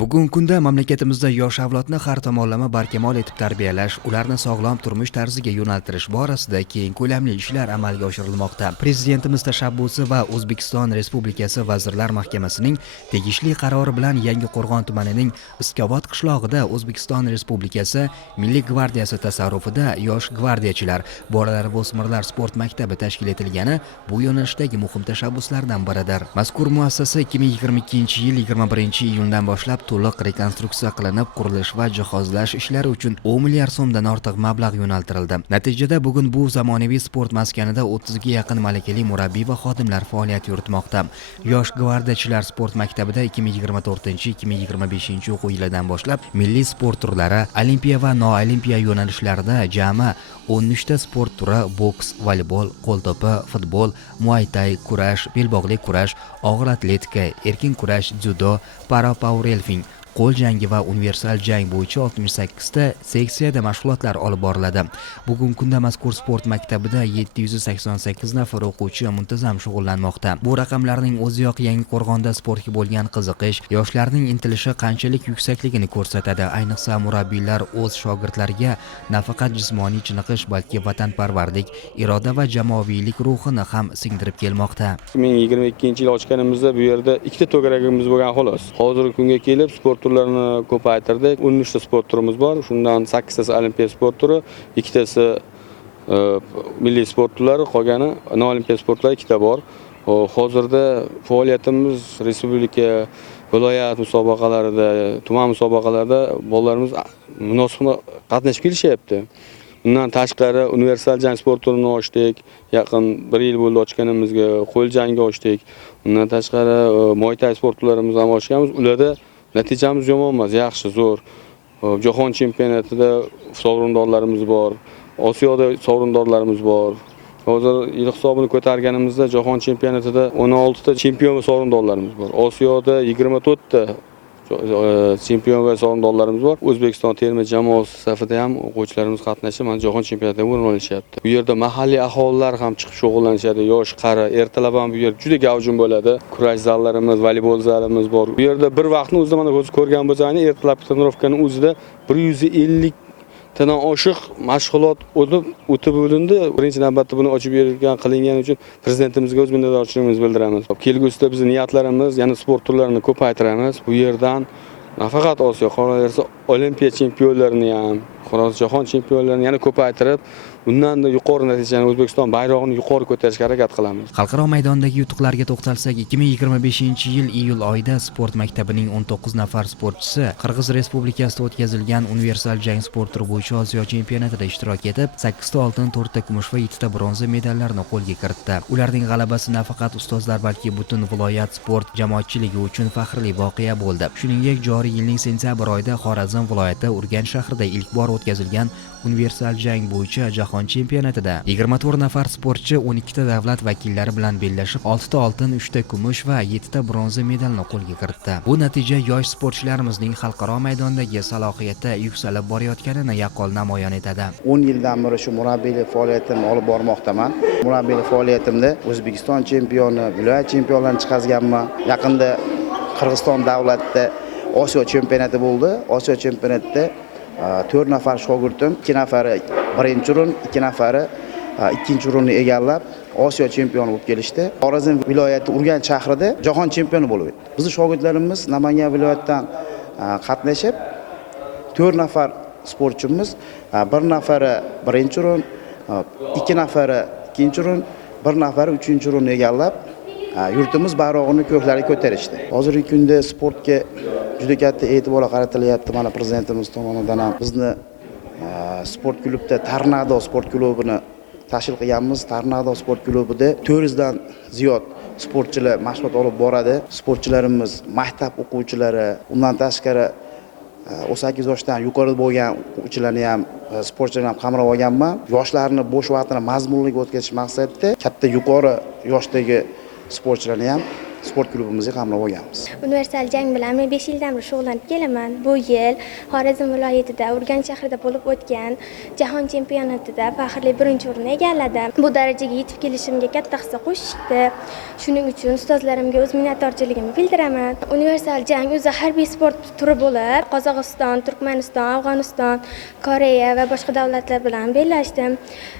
Bugungi kunda mamlakatimizda yosh avlodni har tomonlama barkamol etib tarbiyalash, ularni sog'lom turmush tarziga yo'naltirish borasida keng ko'lamli ishlar amalga oshirilmoqda. Prezidentimiz tashabbusi va O'zbekiston Respublikasi Vazirlar Mahkamasining tegishli qarori bilan Yangiqo'rg'on tumanining Iskobod qishlog'ida O'zbekiston Respublikasi Milliy gvardiyasi tasarrufida yosh gvardiyachilar, bolalar va o'smirlar sport maktabi tashkil etilgani bu yo'nalishdagi muhim tashabbuslardan biridir. Mazkur muassasa 2022-yil 21-iyundan boshlab to'liq rekonstruksiya qilinib, qurilish va jihozlash ishlari uchun 10 milliard so'mdan ortiq mablag' yo'naltirildi. Natijada bugun bu zamonaviy sport maskanida 30 ga yaqin malakali murabbiy va xodimlar faoliyat yuritmoqda. Yosh gvardiyachilar sport maktabida 2024-2025 o'quv yilidan boshlab milliy sport turlari, olimpiya va noolimpiya yo'nalishlarida jami 13 ta sport turi boks, voleybol, qo'lto'pi, futbol, muay thai, kurash, belbog'li kurash, og'ir atletika, erkin kurash, dzyudo, para-powerlifting, qo'l jangi va universal jang bo'yicha 68 ta seksiyada mashg'ulotlar olib boriladi. Bugungi kunda mazkur sport maktabida 788 nafar o'quvchi muntazam shug'ullanmoqda. Bu raqamlarning o'ziyoq Yangiqo'rg'onda sportga bo'lgan qiziqish, yoshlarning intilishi qanchalik yuksakligini ko'rsatadi. Ayniqsa murabbiylar o'z shogirdlariga nafaqat jismoniy chiniqish, balki vatanparvarlik, iroda va jamoaviylik ruhini ham singdirib kelmoqda. 2022-yil ochganimizda bu yerda ikkita to'garagimiz bo'lgan xolos. Hozirgi kunga kelib sport turlarini ko'paytirdik. 13 ta sport turimiz bor. Shundan 8 tasi olimpiya sport turi, 2 tasi milliy sport turlari, qolgani noolimpiya sportlar 2 ta bor. Hozirda faoliyatimiz respublika, viloyat musobaqalarida, tuman musobaqalarida bolalarimiz munosib qatnashib kelishyapti. Bundan tashqari universal jang sport turini ochdik. Yaqin 1 yil bo'ldi ochganimizga, qo'l jangi ochdik. Bundan tashqari muay thai sport turlarimizni ham ochganmiz. Ularda natijamiz yomon emas, yaxshi, zo'r. Jahon chempionatida sovrindorlarimiz bor. Osiyoda sovrindorlarimiz bor. Hozir yil hisobini ko'targanimizda jahon chempionatida 16 ta chempion va sovrindorlarimiz bor. Osiyoda 24 ta chempion va sovrindorlarimiz bor. O'zbekiston terma jamoasi safida ham o'quvchilarimiz qatnashib, mana jahon chempionatida o'rin olishyapti. Bu yerda mahalliy aholilar ham chiqib shug'ullanishadi. Yosh, qari, ertalab ham bu yer juda gavjum bo'ladi. Kurash zallarimiz, voleybol zalimiz bor. Bu yerda bir vaqtni o'zida mana ko'rgan bo'lsangiz, ertalabki trenirovkaning o'zida 150 tadan oshiq mashg'ulot o'tib bo'lindi. Birinchi navbatda buni ochib bergan qilingani uchun prezidentimizga o'z minnatdorchiligimizni bildiramiz. Kelgusida bizning niyatlarimiz yana sport turlarini ko'paytiramiz. Bu yerdan nafaqat Osiyo, qolaversa olimpiya chempionlarini ham, jahon chempionlarini yana ko'paytirib, undan da yuqori natijani O'zbekiston bayrog'ini yuqori ko'tarishga harakat qilamiz. Xalqaro maydondagi yutuqlarga to'xtalsak, 2025-yil iyul oyida sport maktabining 19 nafar sportchisi Qirg'iz Respublikasida o'tkazilgan universal jang sport turi bo'yicha Osiyo chempionatida ishtirok etib, 8 ta oltin, 4 ta kumush va 7 ta bronza medallarni qo'lga kiritdi. Ularning g'alabasi nafaqat ustozlar, balki butun viloyat sport jamoatchiligi uchun faxrli voqea bo'ldi. Shuningdek, joriy yilning sentyabr oyida Xorazm viloyati Urganch shahrida ilk bor o'tkazilgan universal jang bo'yicha jahon chempionatida 24 nafar sportchi 12 ta davlat vakillari bilan bellashib 6 ta oltin, 3 ta kumush va 7 ta bronza medalni qo'lga kiritdi. Bu natija yosh sportchilarimizning xalqaro maydondagi salohiyati yuksalib borayotganini yaqqol namoyon etadi. 10 yildan beri shu murabbiylik faoliyatimni olib bormoqdaman. Murabbiylik faoliyatimda O'zbekiston chempioni, viloyat chempionlarini chiqazganman. Yaqinda Qirg'iziston davlatida Osiyo chempionati bo'ldi. Osiyo chempionatida 4 nafar shogirdim, 2 nafari birinchi o'rin, 2 nafari ikkinchi o'rinni egallab Osiyo chempioni bo'lib kelishdi. Xorazm viloyati Urganch shahrida jahon chempioni bo'lib o'tdi. Bizning shogirdlarimiz Namangan viloyatidan qatnashib 4 nafar sportchimiz, 1 nafari birinchi o'rin, 2 nafari ikkinchi o'rin, 1 nafari uchinchi o'rinni egallab yurtimiz bayrog'ini ko'klarga ko'tarishdi. Hozirgi kunda sportga juda katta e'tibor qaratilyapti. Mana prezidentimiz tomonidan ham bizni sport klubida Tornado sport klubini tashkil qilganmiz. Tornado sport klubida 400 dan ziyod sportchilar mashg'ulot olib boradi. Sportchilarimiz maktab o'quvchilari, undan tashqari 18 yoshdan yuqori bo'lgan o'quvchilarni ham, sportchilarni ham qamrab olganman. Yoshlarni bo'sh vaqtini mazmunli o'tkazish maqsadida katta yuqori yoshdagi sportchilarni ham sport klubimizga qamrab olganmiz. Universal jang bilan men 5 yildan beri shug'ullanib kelaman. Bu yil Xorazm viloyatida Urganch shahrida bo'lib o'tgan jahon chempionatida faxrli birinchi o'rinni egalladim. Bu darajaga yetib kelishimga katta hissa qo'shishdi. Shuning uchun ustozlarimga o'z minnatdorchiligimni bildiraman. Universal jang o'zi harbiy sport turi bo'lib, Qozog'iston, Turkmaniston, Afg'oniston, Koreya va boshqa davlatlar bilan bellashdim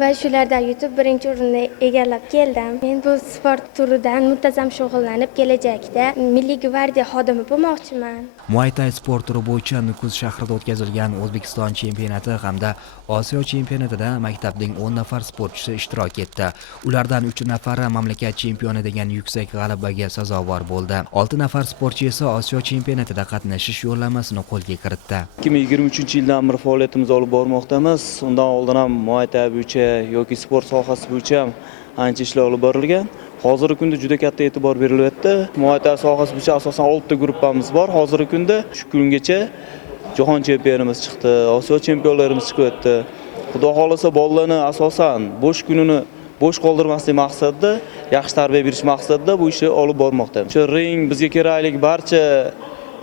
va shulardan yutib birinchi o'rinni egallab keldim. Men bu sport turidan muntazam shug'ullanib kelajakda Milliy gvardiya xodimi bo'lmoqchiman. Muay Thai sport turi bo'yicha Nukus shahrida o'tkazilgan O'zbekiston chempionati hamda Osiyo chempionatida maktabning 10 nafar sportchisi ishtirok etdi. Ulardan 3 nafari mamlakat chempioni degan yuksak g'alabaga sazovor bo'ldi. 6 nafar sportchi esa Osiyo chempionatida qatnashish yo'llanmasini qo'lga kiritdi. 2023-yildan beri faoliyatimizni olib bormoqdamiz. Undan oldin ham Muay Thai bo'yicha yoki sport sohasi bo'yicha ham ancha ishlar olib borilgan. Hozirgi kunda juda katta e'tibor berilyapti. Muay Thai sohasi bo'yicha asosan 6 ta guruhimiz bor. Hozirgi kunda shu kungacha jahon chempionimiz chiqdi, Osiyo chempionlarimiz chiqyapti. Xudo xolasa bolalarni asosan bo'sh kunini bo'sh qoldirmaslik maqsadida, yaxshi tarbiya berish maqsadida bu ishni olib bormoqdamiz. Shu ring bizga kerakli barcha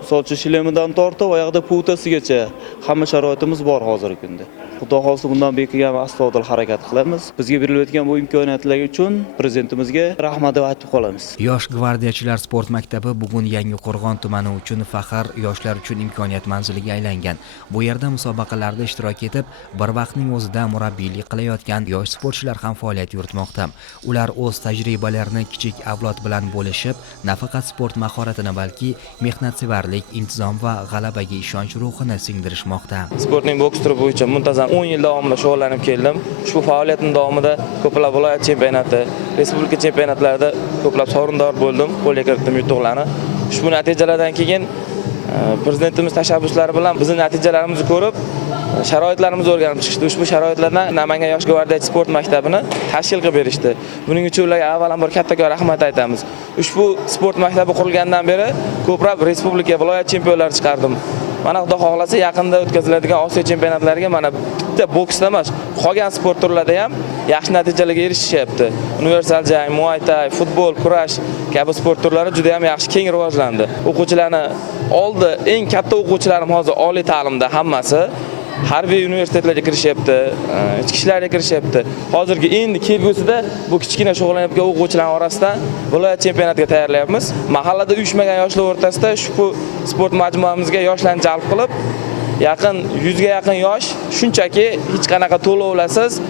sochi shilemidan tortib oyoqda putasigacha hamma sharoitimiz bor hozirgi kunda. Xudo xolasa bundan bekiga astoydil harakat qilamiz. Bizga berilayotgan bu imkoniyatlar uchun prezidentimizga rahmat deb aytib qolamiz. Yosh gvardiyachilar sport maktabi bugun Yangiqo'rg'on tumani uchun faxr, yoshlar uchun imkoniyat manziliga aylangan. Bu yerda musobaqalarda ishtirok etib, bir vaqtning o'zida murabbiylik qilayotgan yosh sportchilar ham faoliyat yuritmoqda. Ular o'z tajribalarini kichik avlod bilan bo'lishib, nafaqat sport mahoratini, balki mehnatsevarlik, intizom va g'alabaga ishonch ruhini singdirishmoqda. Sportning boks turi bo'yicha muntazam 10 yil davomida shug'ullanib keldim. Ushbu faoliyatim davomida ko'plab viloyat chempionati, respublika chempionatlarida ko'plab sovrindor bo'ldim, qo'lga kiritdim yutuqlarni. Ushbu natijalardan keyin prezidentimiz tashabbuslari bilan bizning natijalarimizni ko'rib, sharoitlarimizni o'rganib chiqishdi. Ushbu sharoitlardan Namangan yosh gvardiyachi sport maktabini tashkil qilib berishdi. Buning uchun ularga avvalambor kattakon rahmat aytamiz. Ushbu sport maktabi qurilgandan beri ko'plab respublika, viloyat chempionlari chiqardim. Mana Xudo xohlasa yaqinda o'tkaziladigan Osiyo chempionatlariga mana bitta boksda emas, qolgan sport turlarida ham yaxshi natijalarga erishishyapti. Universal jang, Muay Thai, futbol, kurash kabi sport turlari juda ham yaxshi keng rivojlandi. O'quvchilarni oldi, eng katta o'quvchilarim hozir oliy ta'limda hammasi harbiy universitetlarga kirishyapti, ichki ishlarga kirishyapti. Hozirgi endi kelgusida bu kichkina shug'ullanayotgan o'quvchilar orasidan viloyat chempionatiga tayyorlayapmiz. Mahallada uyushmagan yoshlar o'rtasida ushbu sport majmuamizga yoshlarni jalb qilib, yaqin 100 ga yaqin yosh shunchaki hech qanaqa to'lovlarsiz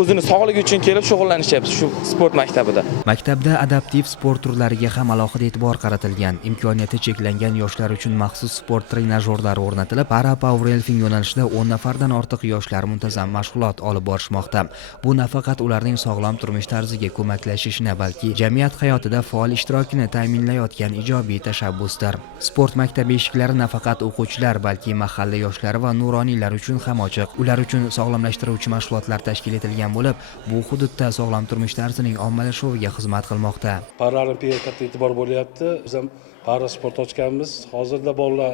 o'zini sog'ligi uchun kelib shug'ullanishyapti shu sport maktabida. Maktabda adaptiv sport turlariga ham alohida e'tibor qaratilgan. Imkoniyati cheklangan yoshlar uchun maxsus sport trenajyorlari o'rnatilib, para powerlifting yo'nalishida 10 nafardan ortiq yoshlar muntazam mashg'ulot olib borishmoqda. Bu nafaqat ularning sog'lom turmush tarziga ko'maklashishini, balki jamiyat hayotida faol ishtirokini ta'minlayotgan ijobiy tashabbusdir. Sport maktabi eshiklari nafaqat o'quvchilar, balki mahalla yoshlari va nuroniylar uchun ham ochiq. Ular uchun sog'lomlashtiruvchi mashg'ulotlar tashkil etilgan bo'lib, bu hududda sog'lom turmush tarzining ommalashuviga xizmat qilmoqda. Paralimpiyaga katta e'tibor bo'lyapti. Biz ham para sport ochganmiz. Hozirda bolalar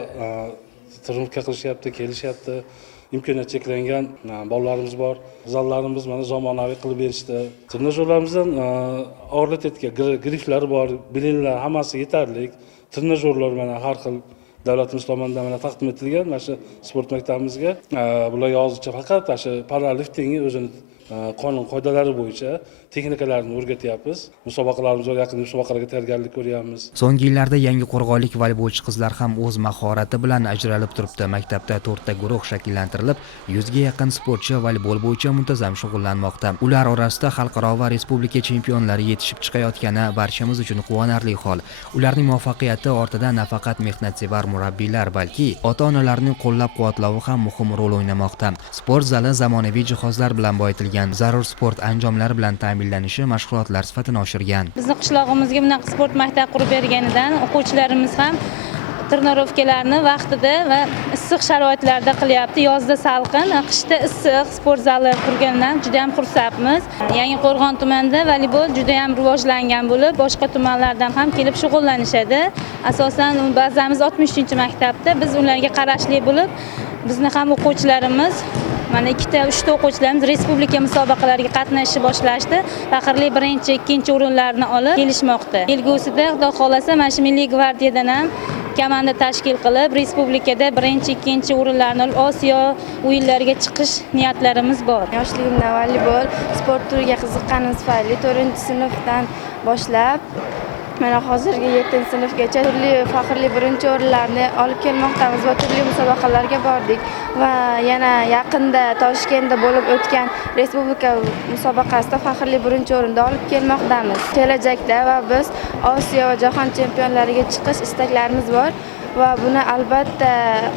trenirovka qilishyapti, kelishyapti. Imkoniyat cheklangan bolalarimiz bor. Zallarimiz mana zamonaviy qilib berishdi. Trenajyorlarimizdan og'irlatayotgan griflari bor, bilinlar hammasi yetarli. Trenajyorlar mana har xil davlatimiz tomonidan mana taqdim etilgan mana shu sport maktabimizga. Bularga hozircha faqat shu paraliftingni o'zini qonun qoidalari bo'yicha texnikalarni o'rgatyapmiz. Musobaqalarimiz yaqin musobaqalarga tayyorgarlik ko'ryapmiz. So'nggi yillarda Yangiqo'rg'onlik voleybolchi qizlar ham o'z mahorati bilan ajralib turibdi. Maktabda 4 ta guruh shakllantirilib, 100 ga yaqin sportchi voleybol bo'yicha muntazam shug'ullanmoqda. Ular orasida xalqaro va respublika chempionlari yetishib chiqayotgani barchamiz uchun quvonarli hol. Ularning muvaffaqiyati ortida nafaqat mehnatsevar murabbiylar, balki ota-onalarning qo'llab-quvvatlovi ham muhim rol o'ynamoqda. Sport zali zamonaviy jihozlar bilan boyitilgan, zarur sport anjomlari bilan ta'minlanishi mashg'ulotlar sifatini oshirgan. Bizning qishlog'imizga bunaqa sport maktabi qurib berganidan o'quvchilarimiz ham trenirovkalarni vaqtida va issiq sharoitlarda qilyapti. Yozda salqin, qishda issiq sport zali qurganidan juda ham xursandmiz. Yangiqo'rg'on tumanida voleybol juda ham rivojlangan bo'lib, boshqa tumanlardan ham kelib shug'ullanishadi. Asosan bazamiz 63-maktabda, biz ularga qarashli bo'lib, bizni ham o'quvchilarimiz Mana 2-3 o'quvchilarimiz respublika musobaqalariga qatnashishni boshlashdi. Faxrli 1-2 o'rinlarni olib kelishmoqda. Kelgusida Xudo xolasa mana shu Milliy gvardiyadan ham komanda tashkil qilib, respublikada 1-2 o'rinlarni olib Osiyo o'yinlariga chiqish niyatlarimiz bor. Yoshligimdan voleybol sport turiga qiziqqanim tufayli 4-sinfdan boshlab mana hozirgi 7-sinfgacha turli faxrli 1-o'rinlarni olib kelmoqdamiz va turli musobaqalarga bordik va yana yaqinda Toshkentda bo'lib o'tgan respublika musobaqasida faxrli 1-o'rinda olib kelmoqdamiz. Kelajakda va biz Osiyo va jahon chempionlariga chiqish istaklarimiz bor va buni albatta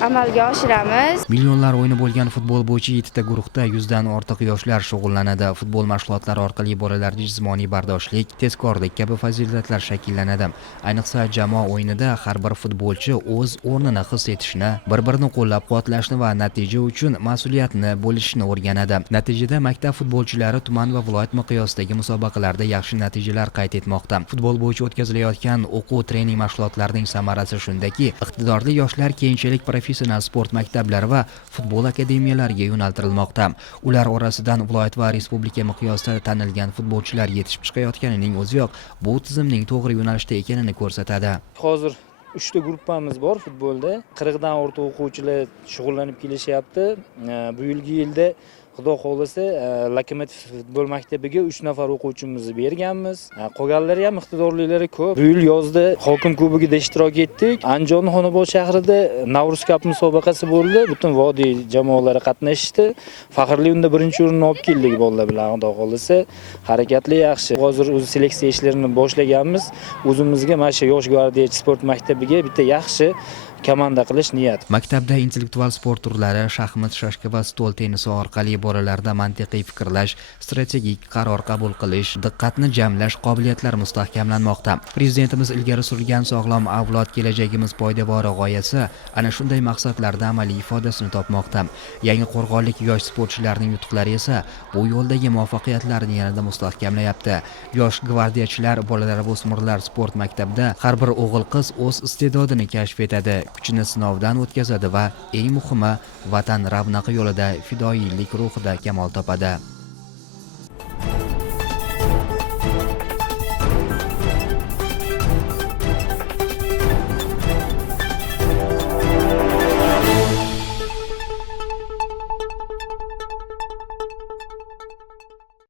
amalga oshiramiz. Millionlar o'yini bo'lgan futbol bo'yicha 7 ta guruhda 100 dan ortiq yoshlar shug'ullanadi. Futbol mashg'ulotlari orqali bolalarda jismoniy bardoshlik, tezkorlik kabi fazilatlar shakllanadi. Ayniqsa jamoa o'yinida har bir futbolchi o'z o'rnini his etishni, bir-birini qo'llab-quvvatlashni va natija uchun mas'uliyatni bo'lishni o'rganadi. Natijada maktab futbolchilari tuman va viloyat miqyosidagi musobaqalarda yaxshi natijalar qayd etmoqda. Futbol bo'yicha o'tkazilayotgan o'quv-trening mashg'ulotlarining samarasi shundaki, iqtidorli yoshlar keyinchalik professional sport maktablari va futbol akademiyalariga yo'naltirilmoqda. Ular orasidan viloyat va respublika miqyosida tanilgan futbolchilar yetishib chiqayotganining o'ziyoq bu tizimning to'g'ri yo'nalishda ekanini ko'rsatadi. Hozir 3 ta guruhimiz bor futbolda. 40 dan ortiq o'quvchilar shug'ullanib kelishyapti. Bu yilgi yilda Xudo xolasa Lokomotiv futbol maktabiga 3 nafar o'quvchimizni berganmiz. Qolganlari ham iqtidorlilari ko'p. Bu yil yozda Hokim kubogida ishtirok etdik. Andijon Xonobod shahrida Navruz Cup musobaqasi bo'ldi. Butun vodiy jamoalari qatnashdi. Faxrli unda 1-o'rinni olib keldik bolalar bilan. Xudo xolasa harakatli yaxshi. Hozir o'z seleksiya ishlarini boshlaganmiz. O'zimizga mana shu yosh gvardiyachi sport maktabiga bitta yaxshi komanda qilish niyat. Maktabda intellektual sport turlari, shaxmat, shashka va stol tennisi orqali bolalarda mantiqiy fikrlash, strategik qaror qabul qilish, diqqatni jamlash qobiliyatlari mustahkamlanmoqda. Prezidentimiz ilgari surgan sog'lom avlod kelajagimiz poydevori g'oyasi ana shunday maqsadlarda amaliy ifodasini topmoqda. Yangi qo'rg'onlik yosh sportchilarning yutuqlari esa bu yo'ldagi muvaffaqiyatlarni yanada mustahkamlayapti. Yosh gvardiyachilar, bolalar va o'smirlar sport maktabida har bir o'g'il-qiz o'z iste'dodini kashf etadi. Kuchini sinovdan o'tkazadi va eng muhimi vatan ravnaqi yo'lida fidoyilik ruhida kamol topadi.